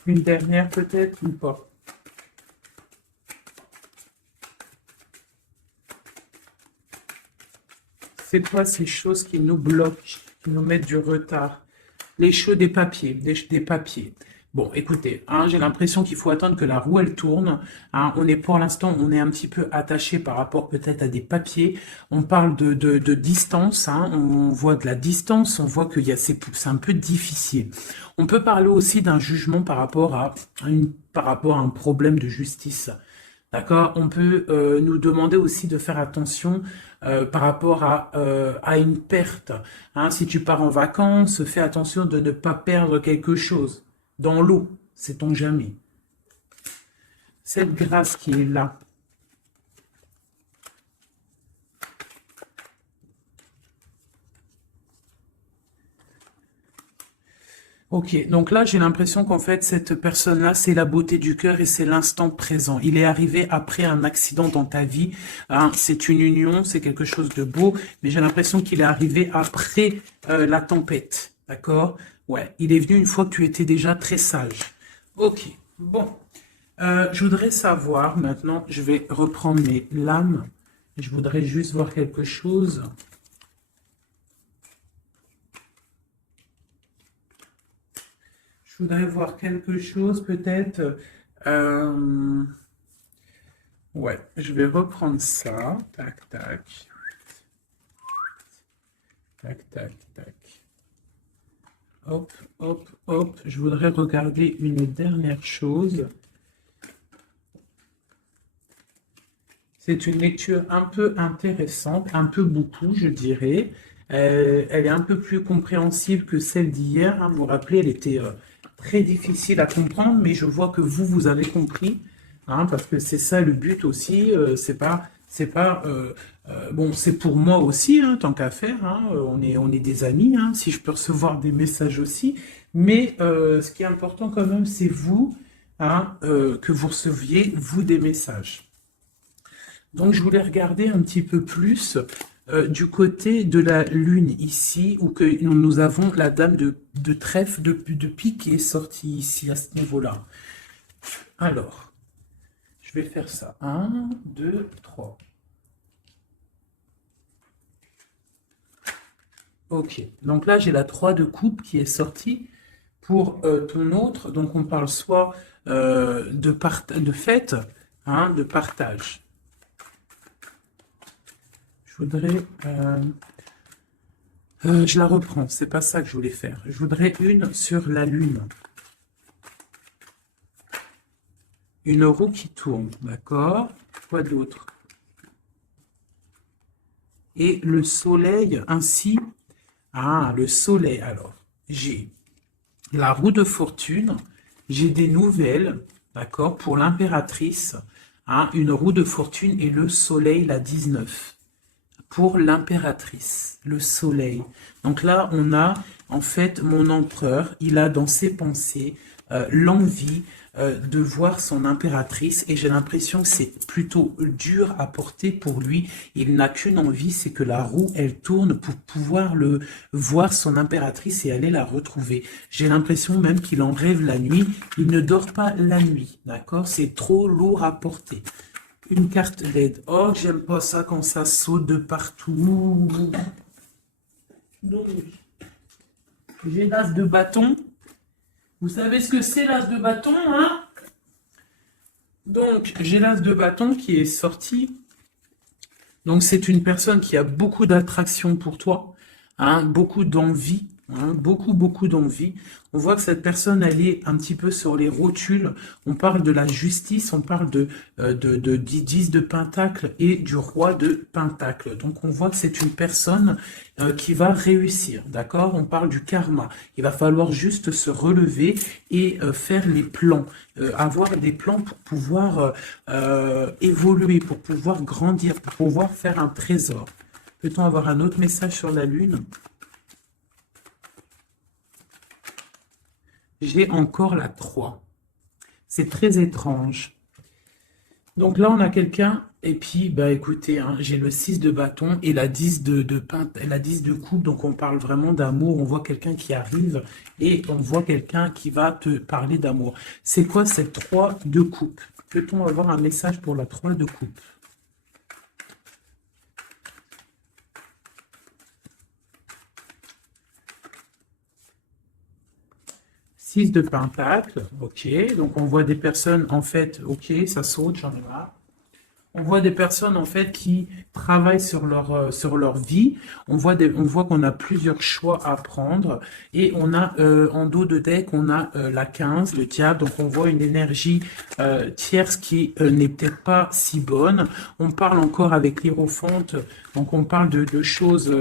Une dernière peut-être ou pas? C'est quoi ces choses qui nous bloquent, qui nous mettent du retard? Les choses des papiers, des papiers. Bon, écoutez, hein, j'ai l'impression qu'il faut attendre que la roue elle tourne. Hein, pour l'instant, on est un petit peu attaché par rapport peut-être à des papiers. On parle de distance, hein, on voit de la distance, on voit qu'il y a c'est un peu difficile. On peut parler aussi d'un jugement par rapport à un problème de justice. D'accord? On peut nous demander aussi de faire attention par rapport à une perte. Hein, si tu pars en vacances, fais attention de ne pas perdre quelque chose. Dans l'eau, sait-on jamais. Cette grâce qui est là. Ok, donc là j'ai l'impression qu'en fait cette personne-là c'est la beauté du cœur et c'est l'instant présent. Il est arrivé après un accident dans ta vie, hein, c'est une union, c'est quelque chose de beau, mais j'ai l'impression qu'il est arrivé après la tempête, d'accord? Ouais, il est venu une fois que tu étais déjà très sage. Ok, bon, je voudrais savoir maintenant, je vais reprendre mes lames, je voudrais juste voir quelque chose. Je voudrais voir quelque chose peut-être. Ouais, je vais reprendre ça. Tac, tac. Tac, tac, tac. Hop, hop, hop. Je voudrais regarder une dernière chose. C'est une lecture un peu intéressante, un peu beaucoup, je dirais. Elle est un peu plus compréhensible que celle d'hier. Hein. Vous vous rappelez, elle était très difficile à comprendre, mais je vois que vous avez compris, hein, parce que c'est ça le but aussi. C'est pas bon, c'est pour moi aussi, hein, tant qu'à faire. Hein, on est des amis. Hein, si je peux recevoir des messages aussi, mais ce qui est important quand même, c'est vous, hein, que vous receviez vous des messages. Donc je voulais regarder un petit peu plus du côté de la lune ici, où que nous avons la dame de trèfle, de pique qui est sortie ici à ce niveau-là. Alors, je vais faire ça. 1, 2, 3. Ok, donc là j'ai la 3 de coupe qui est sortie pour ton autre. Donc on parle soit de fête, hein, de partage. Je voudrais... je la reprends, c'est pas ça que je voulais faire. Je voudrais une sur la lune. Une roue qui tourne, d'accord? Quoi d'autre? Et le soleil ainsi. Ah, le soleil, alors. J'ai la roue de fortune, j'ai des nouvelles, d'accord, pour l'impératrice, hein, une roue de fortune et le soleil, la 19. Pour l'impératrice, le soleil. Donc là, on a en fait mon empereur, il a dans ses pensées l'envie de voir son impératrice et j'ai l'impression que c'est plutôt dur à porter pour lui. Il n'a qu'une envie, c'est que la roue, elle tourne pour pouvoir voir son impératrice et aller la retrouver. J'ai l'impression même qu'il en rêve la nuit. Il ne dort pas la nuit, d'accord? C'est trop lourd à porter. Une carte d'aide. Oh, j'aime pas ça quand ça saute de partout. Donc, j'ai l'as de bâton. Vous savez ce que c'est l'as de bâton, hein? Donc, j'ai l'as de bâton qui est sorti. Donc, c'est une personne qui a beaucoup d'attraction pour toi, hein, beaucoup d'envie. Hein, beaucoup d'envie. On voit que cette personne, elle est un petit peu sur les rotules. On parle de la justice, on parle de 10 de Pentacle et du roi de Pentacle. Donc, on voit que c'est une personne qui va réussir, d'accord? On parle du karma. Il va falloir juste se relever et faire les plans, avoir des plans pour pouvoir évoluer, pour pouvoir grandir, pour pouvoir faire un trésor. Peut-on avoir un autre message sur la Lune? J'ai encore la 3. C'est très étrange. Donc là, on a quelqu'un, et puis, bah écoutez, hein, j'ai le 6 de bâton et la 10 la 10 de coupe, donc on parle vraiment d'amour, on voit quelqu'un qui arrive et on voit quelqu'un qui va te parler d'amour. C'est quoi cette 3 de coupe? Peut-on avoir un message pour la 3 de coupe? Six de Pentacle, ok. Donc on voit des personnes, en fait, ok, ça saute, j'en ai marre. On voit des personnes, en fait, qui travaillent sur leur vie. On voit qu'on a plusieurs choix à prendre. Et on a, en dos de deck, on a la 15, le diable. Donc on voit une énergie tierce qui n'est peut-être pas si bonne. On parle encore avec l'Hiérophante. Donc on parle de choses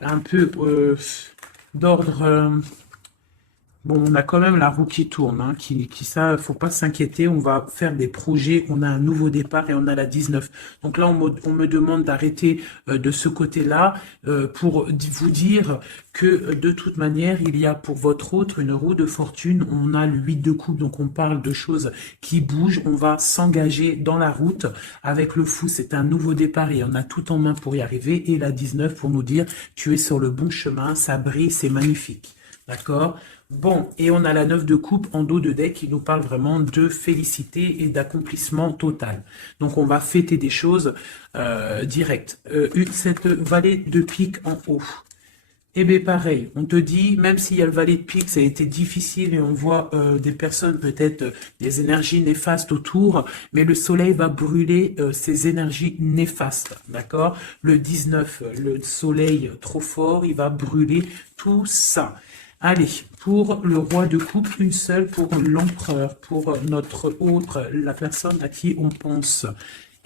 un peu d'ordre... Bon, on a quand même la roue qui tourne, hein, ça, faut pas s'inquiéter, on va faire des projets, on a un nouveau départ et on a la 19. Donc là, on me demande d'arrêter de ce côté-là pour vous dire que de toute manière, il y a pour votre autre une roue de fortune, on a le 8 de coupe, donc on parle de choses qui bougent, on va s'engager dans la route avec le fou, c'est un nouveau départ et on a tout en main pour y arriver, et la 19 pour nous dire, tu es sur le bon chemin, ça brille, c'est magnifique. D'accord? Bon, et on a la 9 de coupe en dos de deck qui nous parle vraiment de félicité et d'accomplissement total. Donc on va fêter des choses directes. Cette vallée de pique en haut. Eh bien pareil, on te dit, même s'il y a le valet de pique, ça a été difficile et on voit des personnes, peut-être des énergies néfastes autour, mais le soleil va brûler ces énergies néfastes, d'accord? Le 19, le soleil trop fort, il va brûler tout ça. Allez, pour le roi de coupe, une seule pour l'empereur, pour notre autre, la personne à qui on pense.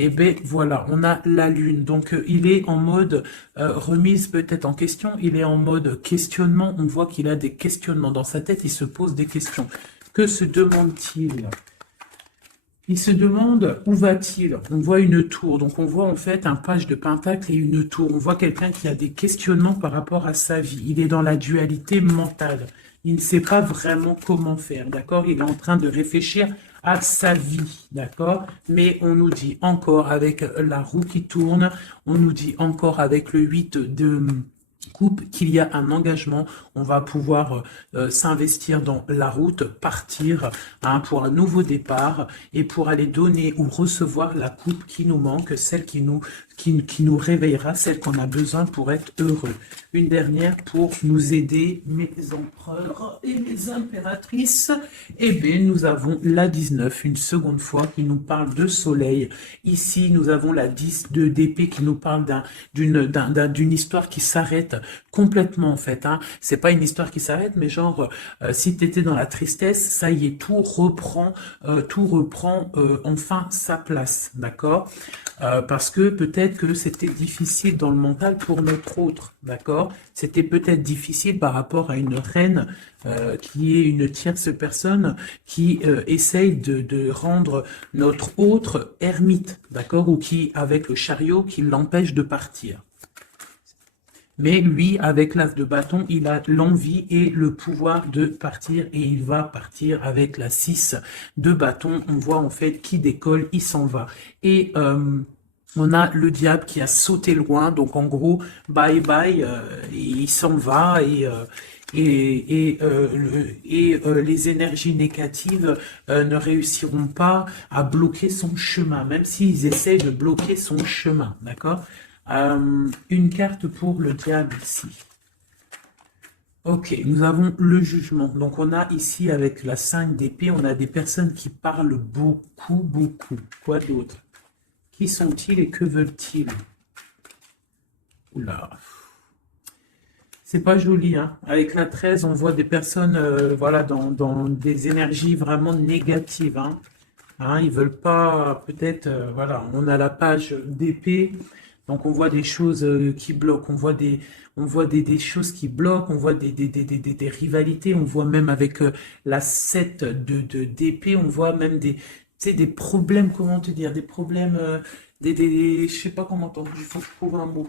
Et bien voilà, on a la lune. Donc il est en mode remise peut-être en question, il est en mode questionnement. On voit qu'il a des questionnements dans sa tête, il se pose des questions. Que se demande-t-il? Il se demande où va-t-il. On voit une tour, donc on voit en fait un page de pentacle et une tour. On voit quelqu'un qui a des questionnements par rapport à sa vie. Il est dans la dualité mentale. Il ne sait pas vraiment comment faire, d'accord? Il est en train de réfléchir à sa vie, d'accord? Mais on nous dit encore avec la roue qui tourne, on nous dit encore avec le 8 de coupe qu'il y a un engagement, on va pouvoir s'investir dans la route, partir pour un nouveau départ et pour aller donner ou recevoir la coupe qui nous manque, celle qui nous réveillera, celle qu'on a besoin pour être heureux. Une dernière pour nous aider, mes empereurs et mes impératrices. Eh bien, nous avons la 19, une seconde fois, qui nous parle de soleil. Ici, nous avons la 10 de d'épée qui nous parle d'une histoire qui s'arrête complètement, en fait. C'est pas une histoire qui s'arrête, mais genre, si tu étais dans la tristesse, ça y est, tout reprend enfin sa place, d'accord? Parce que peut-être que c'était difficile dans le mental pour notre autre, d'accord? C'était peut-être difficile par rapport à une reine qui est une tierce personne qui essaye de rendre notre autre ermite, d'accord? Ou qui, avec le chariot, qui l'empêche de partir. Mais lui, avec l'as de bâton, il a l'envie et le pouvoir de partir et il va partir avec la 6 de bâton. On voit en fait qui décolle, il s'en va. Et on a le diable qui a sauté loin, donc en gros, bye bye, il s'en va les énergies négatives ne réussiront pas à bloquer son chemin, même s'ils essaient de bloquer son chemin, d'accord? Une carte pour le diable ici. Ok, nous avons le jugement. Donc on a ici avec la 5 d'épée, on a des personnes qui parlent beaucoup, beaucoup. Quoi d'autre? Qui sont-ils et que veulent-ils? Oula. C'est pas joli, hein. Avec la 13, on voit des personnes voilà, dans des énergies vraiment négatives. Ils veulent pas, peut-être, voilà, on a la page d'épée. Donc on voit des choses qui bloquent, on voit des choses qui bloquent, on voit des rivalités, on voit même avec la 7 d'épée, on voit même des problèmes, comment te dire, des problèmes, je sais pas comment t'en, il faut que je trouve un mot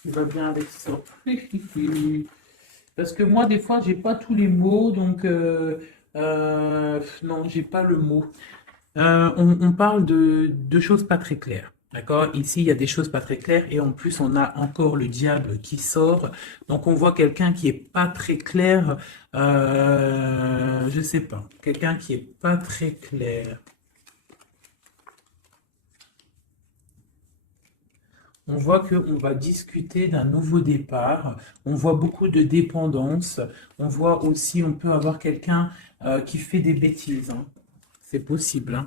qui va bien avec ça. Parce que moi, des fois, j'ai pas tous les mots, donc non, j'ai pas le mot. On parle de choses pas très claires. D'accord? Ici, il y a des choses pas très claires et en plus, on a encore le diable qui sort. Donc, on voit quelqu'un qui est pas très clair. Je sais pas. Quelqu'un qui est pas très clair. On voit qu'on va discuter d'un nouveau départ. On voit beaucoup de dépendance. On voit aussi, on peut avoir quelqu'un qui fait des bêtises. C'est possible,